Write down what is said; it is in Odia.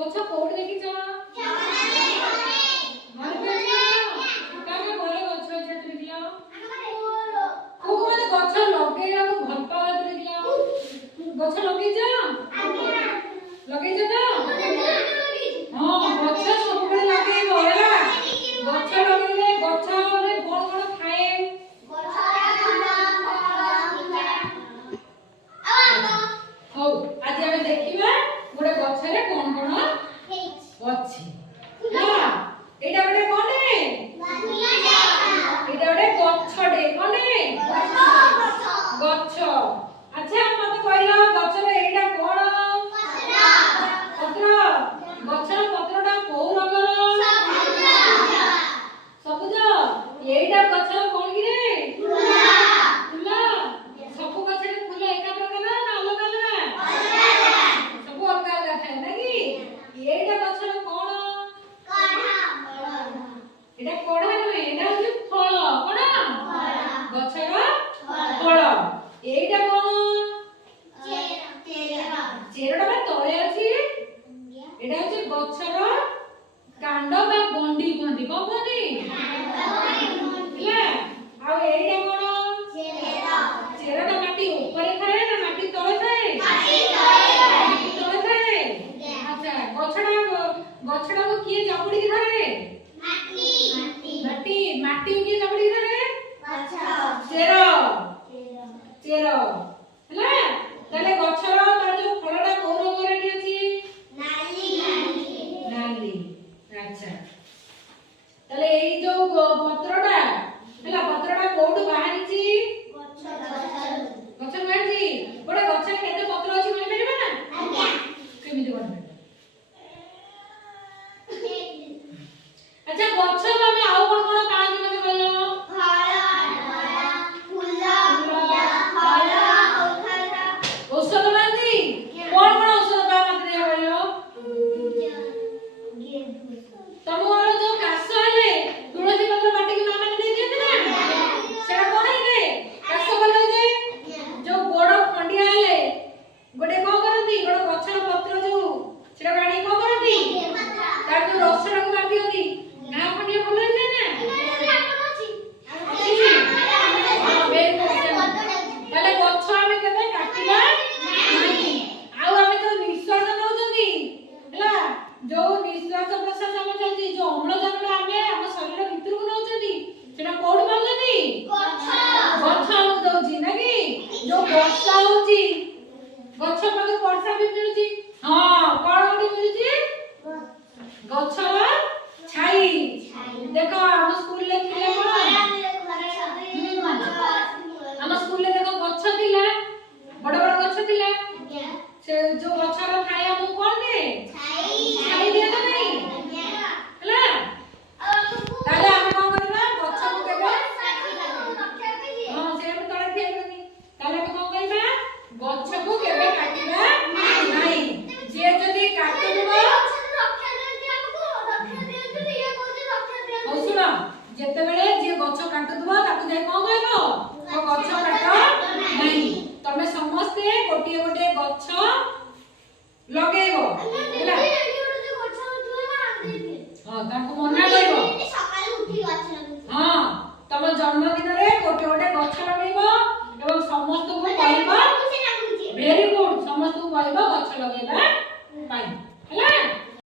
ଗଛ କୋଉଠି ଦେଖିଛ? ଘରେ ଦେଖିଛ? କାହା ଘରେ ଗଛ ଅଛି ଦେଖିଲ? କୋଉ ମାନେ ଗଛ ଲଗେଇବାକୁ ଭଲ ପାଆନ୍ତି ଦେଖିଲ? ଗଛ ଲଗେଇଛ? ଲଗେଇଛ ତ? ହଁ ଗଛ ସବୁବେଳେ ଲଗେଇବ ହେଲା। ଗଛ ଲଗେଇଲେ ଗଛରେ କଣ କଣ ଥାଏ? ହଉ ଆଜି ଆମେ ଦେଖିବା ଗୋଟେ ଗଛରେ କଣ କଣ ଅଛି। ହେଲା ଏଇଟା ଗୋଟେ କଣେ? ଏଇଟା ଗୋଟେ ଗଛଟେ କଣେ? ଗଛ। ଆଚ୍ଛା ମତେ କହିଲ ଗଛରେ ଏଇଟା କଣ? ପତ୍ର। ଗଛର ପତ୍ରଟା କୋଉ ରଙ୍ଗର? ସବୁଜ। ଏଇଟା ଗଛର କଣ କିରେ? ଫୁଲ। ସବୁ ଗଛରେ ଫୁଲ ଏକା ପ୍ରକାର ନା ଅଲଗା ଅଲଗା? ସବୁ ଅଲଗା ଅଲଗା ଥାଏ ନା କି? ଏଇଟା ଗଛର କଣ? ଏଇଟା କଢା ନୁହେଁ, ଏଇଟା ହଉଛି ଫଳ। କଣ? ଗଛର ଫଳ। ଏଇଟା କଣ? ଚେରଟା ବା ତଳେ ଅଛି। ଏଇଟା ହଉଛି ଗଛର କାଣ୍ଡ ବା ଗଣ୍ଡି କୁହନ୍ତି। କଣ କୁହନ୍ତି? ହେଲା ଆଉ ଏଇଟା କଣ? ଚେରଟା ମାଟି ଉପରେ ଥାଏ ନା ମାଟି ତଳେ ଥାଏ? ମାଟି ତଳେ ଥାଏ। ଆଚ୍ଛା ଗଛଟାକୁ କିଏ ଜାବୁଡ଼ିକି ଧରେ? ମାଟି କିଏ ଜାବୁଡ଼ିକି ଧରେ? ଚେର। ହେଲା ତାହେଲେ ଗଛର ତାର ଯୋଉ ଫଳଟା କୋଉ ରଙ୍ଗରେ ଅଛି? ନାଲି। ଆଚ୍ଛା ତାହେଲେ ଏଇ ଯୋଉ ପତ୍ରଟା ହେଲା ପତ୍ରଟା କୋଉଠୁ ବାହାରିଛି? ଗଛରୁ ବାହାରିଛି। ଗୋଟେ ଗଛରେ କେତେ ପତ୍ର ଅଛି କହିପାରିବ ନା? କେମିତି କହିପାରିବ? ଆଚ୍ଛା ଗଛରୁ ଆମେ ଆଉ କଣ କଣ ପାଆନ୍ତି ମତେ କହିଲ? ଔଷଧ ପାଆନ୍ତି। କଣ କଣ ଔଷଧ ପାଆ ମତେ ଟିକେ କହିଲ? ତମର ଯୋଉ କାଶ ହେଲେ ତୁଳସୀ ପତ୍ର ବାଟିକି ମା ମାନେ ଦେଇ ଦିଅନ୍ତି ନା? ସେଟା କଣ ହେଇଯାଏ? କାଶ ଭଲ ହେଇଯାଏ। ଯୋଉ ଗୋଡ ଖଣ୍ଡିଆ ହେଲେ ଗୋଟେ କଣ କରନ୍ତି? ଗୋଟେ ଗଛର ପତ୍ର ଯୋଉ ସେଟା ଆଣିକି କଣ କରନ୍ତି? ତାର ଯୋଉ ରସଟାକୁ ବାଟି ଦିଅନ୍ତି। ଘା ଖଣ୍ଡିଆ ଭଲ ହେଇଯାଏ ନା? ତାହେଲେ ଗଛ ଆମେ କେବେ କାଟିବା ନାହିଁ। ଆଉ ଆମେ ଯୋଉ ନିଶ୍ୱାସ ନଉଛନ୍ତି ହେଲା ଯୋଉ ନିଶ୍ୱାସ ପ୍ରଶ୍ୱାସ ଆମର ଚାଲିଛି ଯୋଉ ଅମ୍ଳଜାନଟା ଆମେ ଆମ ଶରୀର ଭିତରକୁ ନଉଛନ୍ତି ସେଟା କୋଉଠୁ ପାଉଛନ୍ତି? ଗଛ ଆମକୁ ଦଉଛି ନା କି? ଯୋଉ ବର୍ଷା ହଉଛି ଗଛ ପାଖରୁ ବର୍ଷା ବି ମିଳୁଛି। ହଁ କଣ ଗୋଟେ ମିଳୁଛି? ଗଛର ଛାଇ। ଦେଖ ଆମ ସ୍କୁଲରେ ଥିଲେ କଣ? ଆମ ସ୍କୁଲରେ ଦେଖ ଗଛ ଥିଲା, ବଡ ବଡ ଗଛ ଥିଲା। ସେ ଯୋଉ ଗଛର ଥାଏ ଆମକୁ କଣ ଦିଏ? ଛାଇ ଦିଏ ନା ନାହିଁ? ହେଲା ତାହେଲେ ଆମେ କଣ କରିବା? ଗଛକୁ କେବେ ସେ ଆମେ ତଳେ ଠିଆ ହେଇଛନ୍ତି। ତାହେଲେ ଆମେ କଣ କରିବା? ଗଛକୁ କେବେ କାଟିବା ନାହିଁ। ଯିଏ ଯଦି କାଟିବ ହଉ ଶୁଣ ଯେତେବେଳେ ଯିଏ ଗଛ କାଟୁଥିବ ତାକୁ ଯାଇ କଣ କହିବ? ଗଛ କାଟ ନାହିଁ। ତମେ ସମସ୍ତେ ଗୋଟିଏ ଗୋଟିଏ ଗଛ ଲଗେଇବ ହେଲା। ହଁ ତାଙ୍କୁ ମନା କରିବ। ହଁ ତମ ଜନ୍ମଦିନରେ ଗୋଟେ ଗୋଟେ ଗଛ ଲଗେଇବ ଏବଂ ସମସ୍ତଙ୍କୁ କହିବ ଭେରି ଗୁଡ ସମସ୍ତଙ୍କୁ କହିବ ଗଛ ଲଗେଇବା ପାଇଁ।